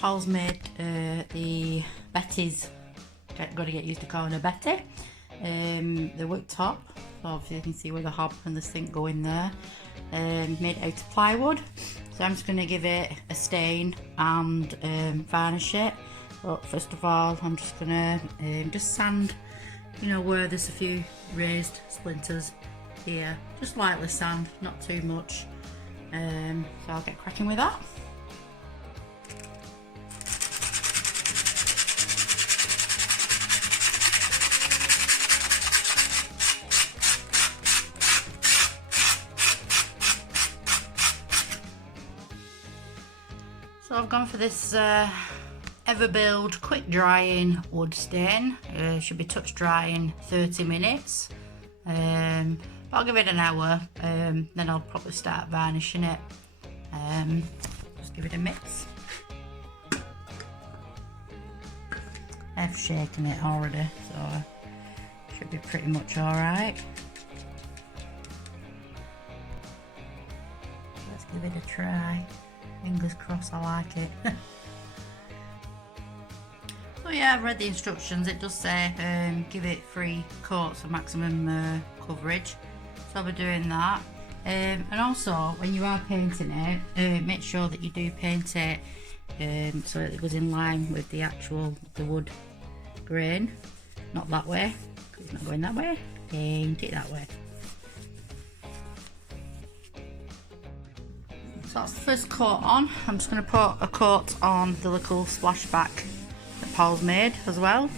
Paul's made the Betty's, got to get used to calling her Betty, the wood top. So obviously you can see where the hob and the sink go in there. Made it out of plywood. So I'm just going to give it a stain and varnish it. But first of all, I'm just going to just sand, you know, where there's a few raised splinters here. Just lightly sand, not too much. So I'll get cracking with that. So I've gone for this Everbuild quick drying wood stain. Should be touch dry in 30 minutes. But I'll give it an hour, then I'll probably start varnishing it. Just give it a mix. I've shaken it already, so should be pretty much alright. Let's give it a try. Fingers crossed I like it. So yeah, I've read the instructions. It does say give it 3 coats of maximum coverage. So I'll be doing that. And also, when you are painting it, make sure that you do paint it so that it goes in line with the wood grain. Not that way, because it's not going that way. Paint it that way. So that's the first coat on. I'm just going to put a coat on the little splashback that Paul's made as well.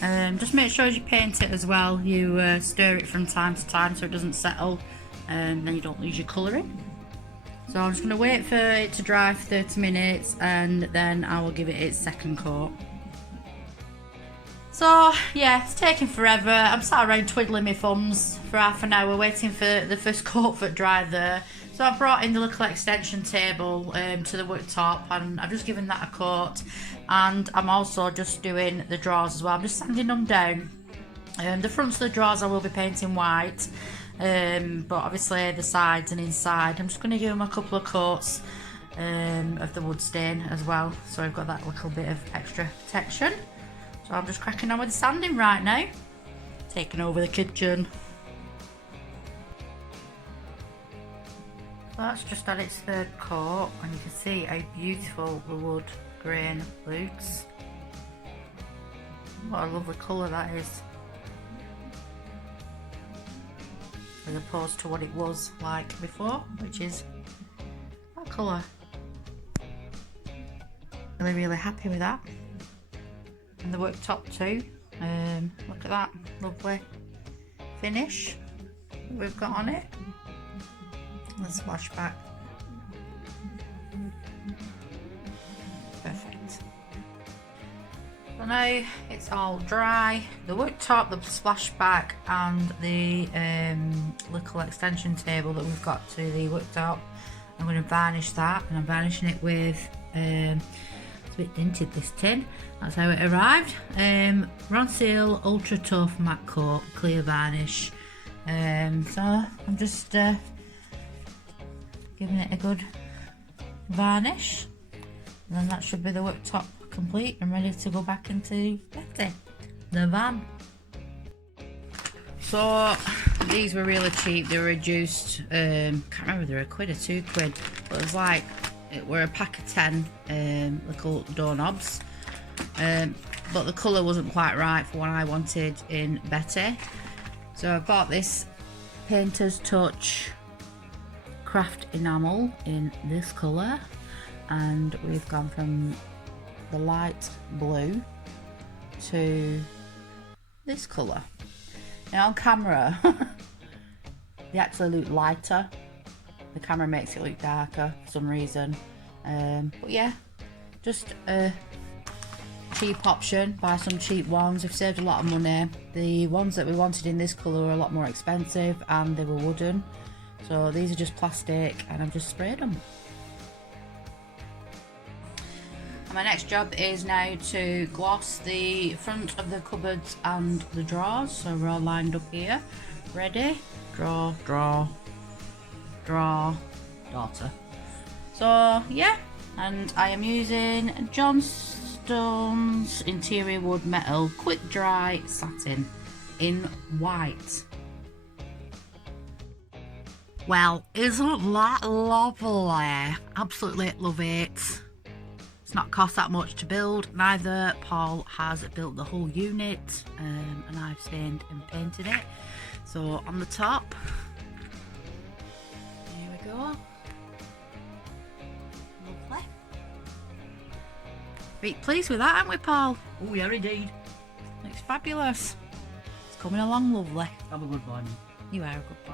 Just make sure as you paint it as well, you stir it from time to time so it doesn't settle and then you don't lose your colouring. So I'm just going to wait for it to dry for 30 minutes and then I will give it its second coat. So yeah, it's taking forever. I'm sat around twiddling my thumbs for half an hour waiting for the first coat to dry there. So I've brought in the little extension table to the worktop and I've just given that a coat, and I'm also just doing the drawers as well. I'm just sanding them down. The fronts of the drawers I will be painting white, but obviously the sides and inside I'm just going to give them a couple of coats of the wood stain as well, so I've got that little bit of extra protection. So I'm just cracking on with the sanding right now, taking over the kitchen. That's just at its third coat and you can see how beautiful the wood grain looks. What a lovely colour that is, as opposed to what it was like before, which is that colour. Really happy with that. And the worktop too, look at that lovely finish that we've got on it. The splashback. Perfect. So now it's all dry. The worktop, the splashback and the little extension table that we've got to the worktop, I'm going to varnish that, and I'm varnishing it with it's a bit dented, this tin. That's how it arrived. Ronseal Ultra Tough Matte Coat Clear Varnish. So I'm just giving it a good varnish, and then that should be the worktop complete and ready to go back into Betty, the van. So these were really cheap. They were reduced, can't remember if they were £1 or £2, but it was like, it were a pack of 10 little doorknobs, but the colour wasn't quite right for what I wanted in Betty. So I've got this Painter's Touch craft enamel in this colour, and we've gone from the light blue to this colour. Now on camera they actually look lighter, the camera makes it look darker for some reason, but yeah, just a cheap option. Buy some cheap ones. We've saved a lot of money. The ones that we wanted in this colour were a lot more expensive and they were wooden. So these are just plastic and I've just sprayed them. And my next job is now to gloss the front of the cupboards and the drawers. So we're all lined up here. Ready? Draw, draw, draw, daughter. So yeah, And I am using Johnstone's Interior Wood Metal Quick Dry Satin in white. Well, isn't that lovely? Absolutely love it. It's not cost that much to build. Neither Paul has built the whole unit, and I've stained and painted it. So on the top, here we go. Lovely. Very pleased with that, aren't we, Paul? Oh yeah, indeed. Looks fabulous. It's coming along lovely. Have a good one. You are a good boy.